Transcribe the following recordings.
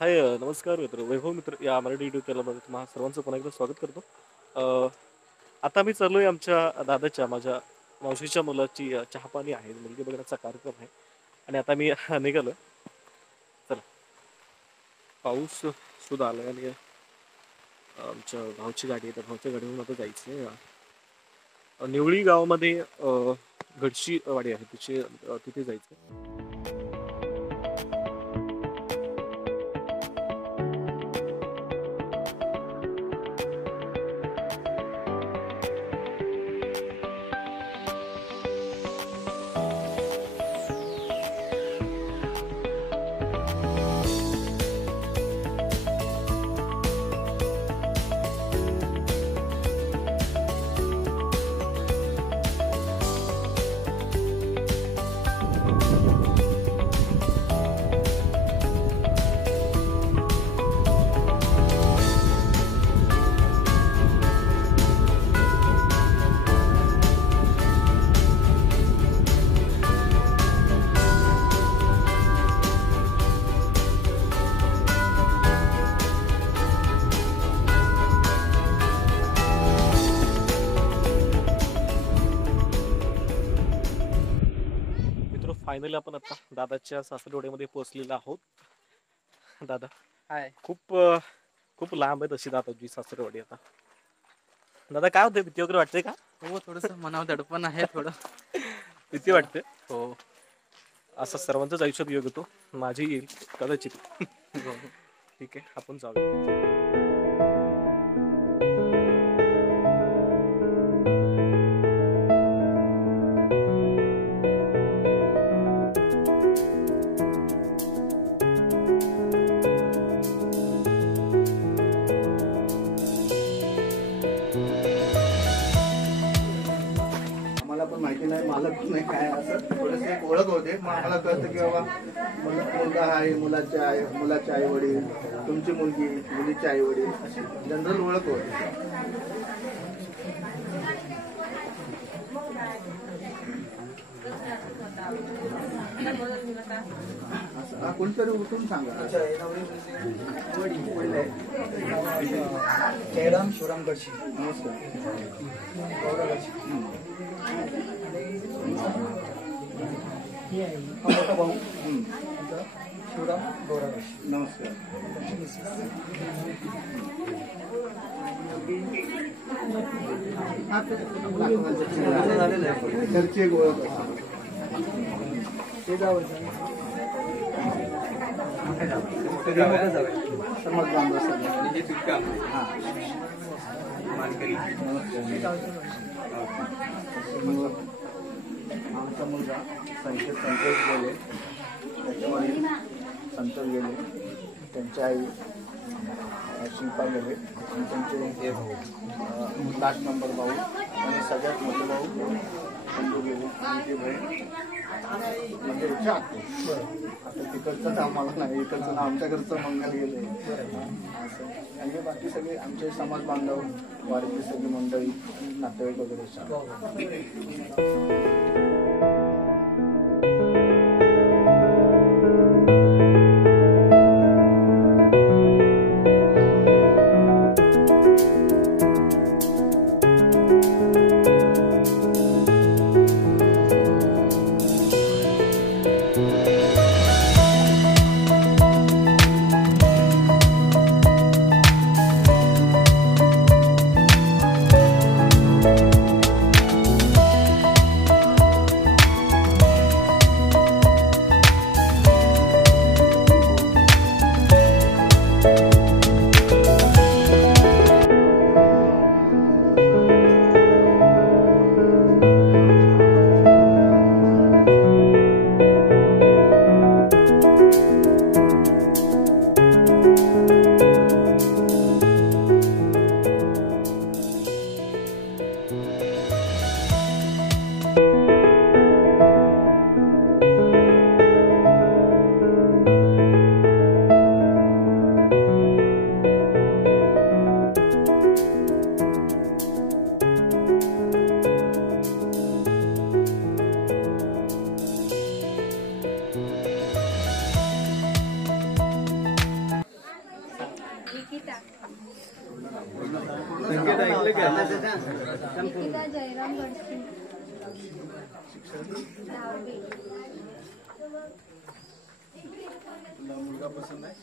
हाय नमस्कार मित्र वैभव मित्र या मराठी युट्यूब चॅनलमध्ये तुम्हा सर्वांचं पुन्हा एकदा स्वागत करतो. अ, आता मी चाललोय आमच्या दादाच्या माझ्या मावशीच्या मुलाची चहापाणी आहे मुलगी बघण्याचा कार्यक्रम आहे आणि आता मी निघालो. चला पाऊस सुद्धा आलाय आणि आमच्या भाऊची गाडी आहे त्या भाऊच्या गाडीवरून आता जायचं निवळी गावामध्ये गडशी वाडी आहे तिचे तिथे जायचं. फायनली आपण आता दादाच्या सासरवाडीमध्ये पोहोचलेलो आहोत. दादा हाय. खूप लांब आहे तशी दादाची सासरवाडी. आता दादा काय होतंय भीती वगैरे वाटते का? हो थोडस मनावर दडपण आहे थोडं. भीती वाटते हो. असं सर्वांचंच आयुष्यात योग होतो माझी येईल कदाचित. ठीक आहे आपण जाऊया. पण माहिती नाही मालक नाही काय असं थोडेसे एक ओळख होते. मग आम्हाला कळतं की बाबा मुलगा आहे मुलाचे आई वडील, तुमची मुलगी मुलीचे आई वडील, अशी जनरल ओळख होते. कोणतरी उठून सांगा. जयराम शिवराम गडशी. नमस्कार. मोठा भाऊ शिवराम गौरा गडशी. नमस्कार. घरची एक ओळख ते जावं समाज बांधव आमचा मुलगा संतोष गेले, त्याच्या वडील संतोष गेले, त्यांची आई शिल्पा गेले आणि त्यांचे लास्ट नंबर भाऊ आणि सगळ्यात मोठे भाऊ संतू गेले आणि ते बहीण म्हणजे आता तिकडचंच आम्हाला नाही, इकडचं ना आमच्या घरचं मंगल गेले असं. आणि बाकी सगळे आमचे समाज बांधव वाडीची सगळी मंडळी नातेवाईक वगैरे. निकिता जयराम गडसी 10वी. तुला मुलगा पसंत आहे?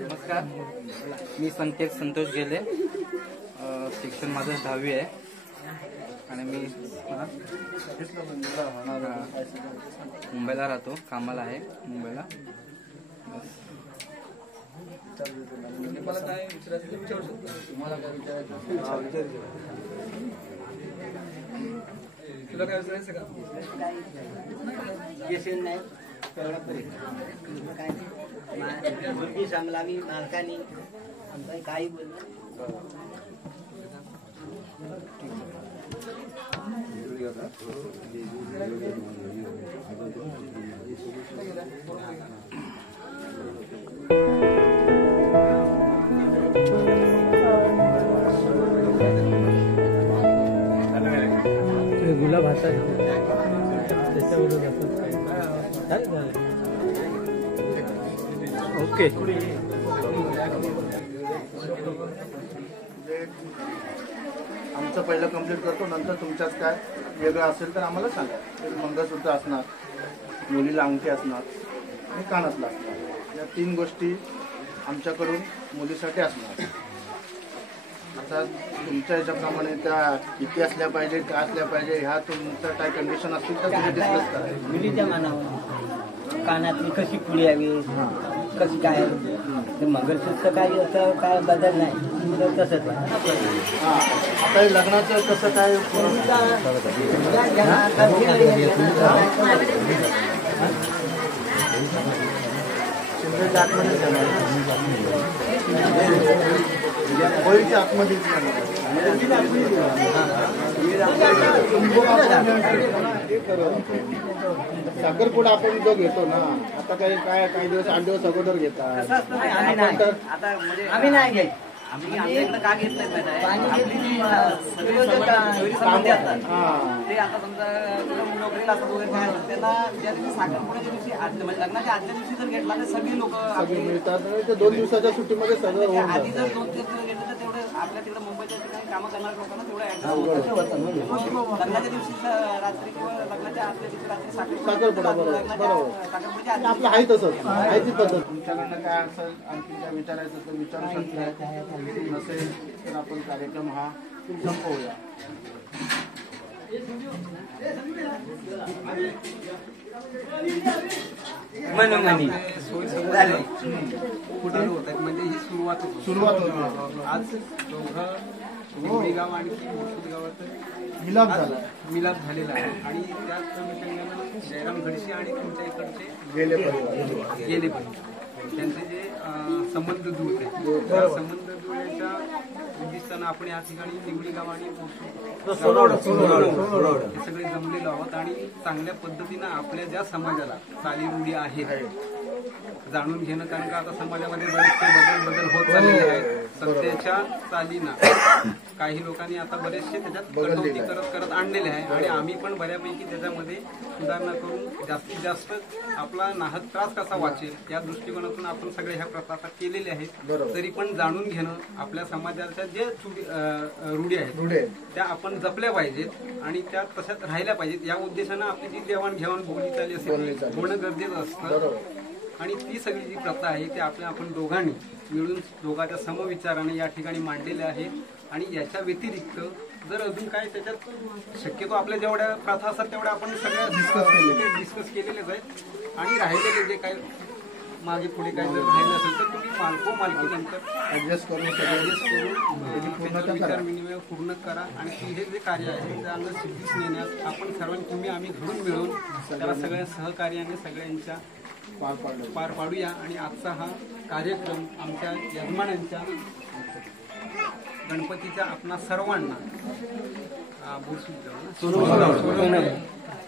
नमस्कार, मी संकेत संतोष गेले. शिक्षण माझं 10वी आहे आणि मी मुंबईला राहतो, कामाला आहे मुंबईला. मला काय विचारायचं विचारू शकतो. तुम्हाला काय विचारायचं? तुला काय विचारायचं का? मुलगी सांगलावी मालकानी काही बोललं. गुलाब हातात ओके. आमचं पहिलं कंप्लीट करतो, नंतर तुमच्यात काय वेगळं असेल तर आम्हाला सांगा. मंगळसूत्र असणार, मुलीला अंगठी असणार आणि कानातलं असणार. या 3 गोष्टी आमच्याकडून मुलीसाठी असणार. आता तुमच्या याच्याप्रमाणे त्या किती असल्या पाहिजे, काय असल्या पाहिजे, ह्या तुमच्या काय कंडिशन असतील तर तुम्ही डिस्कस करा. मुलीच्या मनावर कानातली कशी पुढे यावी, कशी काय मंगळसूत्र काही असं काय बदल नाही तर तसंच हां, आता हे लग्नाचं कसं काय शिंदेच्या आतमध्येच होळीच्या आतमध्येच साखरपुडा आपण जो घेतो ना, आता काही दिवस 8 दिवस अगोदर घेतात. आम्ही नाही घेत. का घेत नाही ते आता समजा नोकरीला असतात वगैरे काय असतात त्यांना ज्या दिवशी साखरपुड्याच्या दिवशी म्हणजे लग्नाच्या आदल्या दिवशी जर घेतला तर सगळे लोक मिळतात. 2 दिवसाच्या सुट्टीमध्ये सगळं होऊन आधी जातं. जर 2 दिवस घेतलं तर तेवढं आपल्या तिकडे मुंबईच्या ठिकाणी कामं करणाऱ्या लोकांना तेवढं ऍडजस्ट लग्नाच्या दिवशी रात्री किंवा लग्नाच्या आदल्या दिवशी रात्री साखरपुडा बरोबर बरोबर साखरपुड्याच्या आपलं आहे तसंच आहे ती पद्धत. तुमच्याकडनं काय असेल आणखी काय विचारायचं तर विचारू शकता. नसेल तर आपण कार्यक्रम हा संपवूया. मनोमनी कुठे होत आहेत म्हणजे ही सुरुवात सुरुवात आज दोघं निवडी गाव आणि मोर्शी गावात मिलाप झाला, मिलाप झालेला आहे आणि त्याच अनुषंगानं जयराम गडशी आणि तुमच्या इकडचे गेले परिवार गेले पण त्यांचे जे संबंध दूत आहेत त्या संबंध जुळण्याच्या उद्दिष्टानं आपण या ठिकाणी निवडी गाव आणि हे सगळे जमलेलो आहोत आणि चांगल्या पद्धतीनं आपल्या ज्या समाजाला चाली रूढी आहेत जाणून घेणं. कारण का आता समाजामध्ये बरेचसे बदल होत चाललेले आहेत. सध्याच्या चालीना काही लोकांनी आता बरेचसे त्याच्यात कटौती करत आणलेले आहे आणि आम्ही पण बऱ्यापैकी त्याच्यामध्ये सुधारणा करून जास्तीत जास्त आपला नाहक त्रास कसा वाचेल या दृष्टिकोनातून आपण सगळ्या ह्या प्रथा आता केलेल्या आहेत. तरी पण जाणून घेणं आपल्या समाजाच्या जे रूढी आहेत त्या आपण जपल्या पाहिजेत आणि त्या तशाच राहिल्या पाहिजेत. या उद्देशानं आपली जी देवाणघेवाण बोली चाली असेल होणं गरजेचं असतं आणि ती सगळी जी प्रथा आहे ती आपण दोघांनी मिळून दोघांच्या समविचाराने या ठिकाणी मांडलेल्या आहेत आणि याच्या व्यतिरिक्त जर अजून काय त्याच्यात शक्यतो आपल्या जेवढ्या प्रथा असतात तेवढ्या आपण सगळ्या डिस्कस केलेलेच आहेत आणि राहिलेले जे काय मागे पुढे काय जर राहिलं असेल तर तुम्ही मालकी नंतर ऍडजस्ट करून त्याचा विचार विनिमय पूर्ण करा आणि हे जे कार्य आहे त्या अंग सिद्धीस नेण्यात आपण सर्वांनी आम्ही घडून मिळून त्याला सगळ्या सहकार्याने सगळ्यांच्या पार पाडूया आणि आजचा हा कार्यक्रम आमच्या यजमानांच्या गणपतीच्या आपणा सर्वांना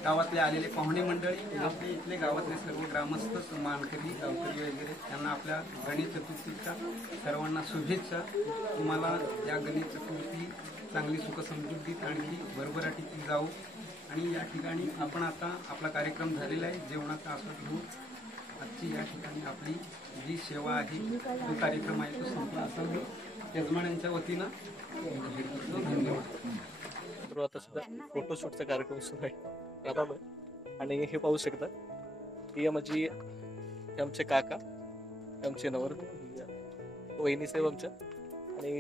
गावातले आलेले पाहुणे मंडळी, आपले इथले गावातले सर्व ग्रामस्थ, मानकरी, गावकरी वगैरे त्यांना आपल्या गणेश चतुर्थीच्या सर्वांना शुभेच्छा. तुम्हाला या गणेश चतुर्थी चांगली सुख समृद्धीत आणखी भरभराटीची जाऊ. आणि या ठिकाणी आपण आता आपला कार्यक्रम झालेला आहे जेवणाचा आस्वाद घेऊन. आजची या ठिकाणी आपली जी सेवा आहे तो कार्यक्रम आहे तो संपला असा मी यजमानांच्या वतीनं धन्यवाद. तर आता सुद्धा फोटोशूटचा कार्यक्रम सुरू आहे राधाबाई. आणि हे पाहू शकता ही माझी हे आमचे काका, आमचे नवरदेव, वहिनी साहेब आमच्या, आणि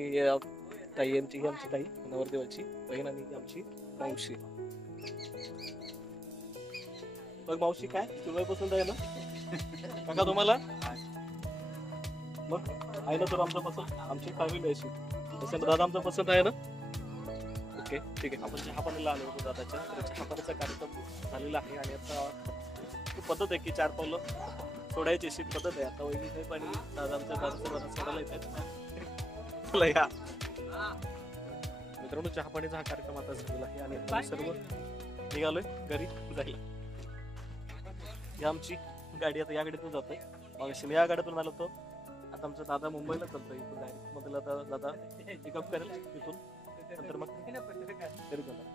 ताई आमची, ही आमची ताई नवरदेवाची बहीण, आणि ही आमची मावशी. बघ मावशी, काय तुला पसंत आहे ना काका तुम्हाला? मग आहे ना तर आमचा पसंत, आमची फॅमिली अशी तसं दादा आमचा पसंत आहे ना. ओके ठीक आहे. आपण चहापाणीला आलो होतो दादाच्या, तर चहापाणीचा कार्यक्रम झालेला आहे. आणि आता पद्धत आहे की 4 पावलं सोडायची अशी पद्धत आहे. आता वहिनी साहेब आणि दादा आमच्या दादा सोडायला येतात. चला या मित्रांनो, चहापाणीचा हा कार्यक्रम आता झालेला आहे आणि आम्ही सर्व निघालोय घरी जायला. ही आमची गाडी आता या गाडीतून जातोय. मग मी या गाडीतून आलो होतो. आता आमचा दादा मुंबईला चालतोय, इथून डायरेक्ट मग दादा पिकअप करेल तिथून, नंतर मग घरी जाणार.